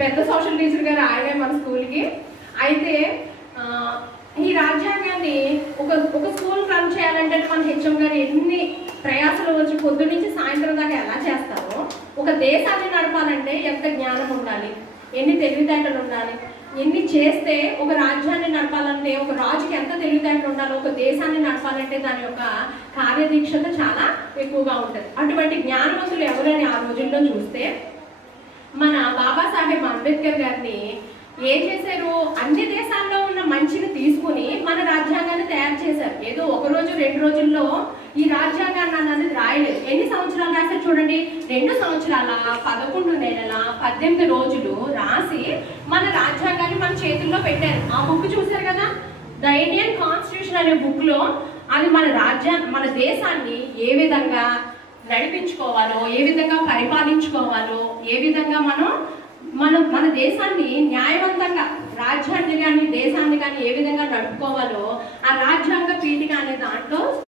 పెద్ద social teacher గారు ఆయనే మన స్కూల్కి. అయితే ఈ రాజ్యాంగాన్ని ఒక స్కూల్ రన్ చేయాలంటే మన హెచ్ఎం గారు ఎన్ని ప్రయాసాలు వచ్చి పొద్దు నుంచి సాయంత్రం దాకా ఎలా చేస్తారో, ఒక దేశాన్ని నడపాలంటే ఎంత జ్ఞానం ఉండాలి, ఎన్ని తెలివితేటలు ఉండాలి, ఎన్ని చేస్తే ఒక రాజ్యాన్ని నడపాలంటే ఒక రాజుకి ఎంత తెలివితేటలు ఉండాలో, ఒక దేశాన్ని నడపాలంటే దాని యొక్క కార్యదీక్షత చాలా ఎక్కువగా ఉంటుంది. అటువంటి జ్ఞానవంతులు ఎవరని ఆ రోజుల్లో చూస్తే మన బాబాసాహెబ్ అంబేద్కర్ గారిని ఏం చేశారు, అన్ని దేశాల్లో ఉన్న మంచిని తీసుకుని మన రాజ్యాంగాన్ని తయారు చేశారు. ఏదో ఒక రోజు 2 రోజుల్లో ఈ రాజ్యాంగాన్ని అన్నది రాయలేదు. ఎన్ని సంవత్సరాలు రాశారు చూడండి, 2 సంవత్సరాల 11 నెలల 18 రోజులు రాసి మన రాజ్యాంగాన్ని మన చేతుల్లో పెట్టారు. ఆ బుక్ చూశారు కదా, ద ఇండియన్ కాన్స్టిట్యూషన్ అనే బుక్లో అది మన దేశాన్ని ఏ విధంగా నడిపించుకోవాలో, ఏ విధంగా పరిపాలించుకోవాలో, ఏ విధంగా మన దేశాన్ని న్యాయవంతంగా రాజ్యాన్ని కానీ దేశాన్ని కానీ ఏ విధంగా నడుపుకోవాలో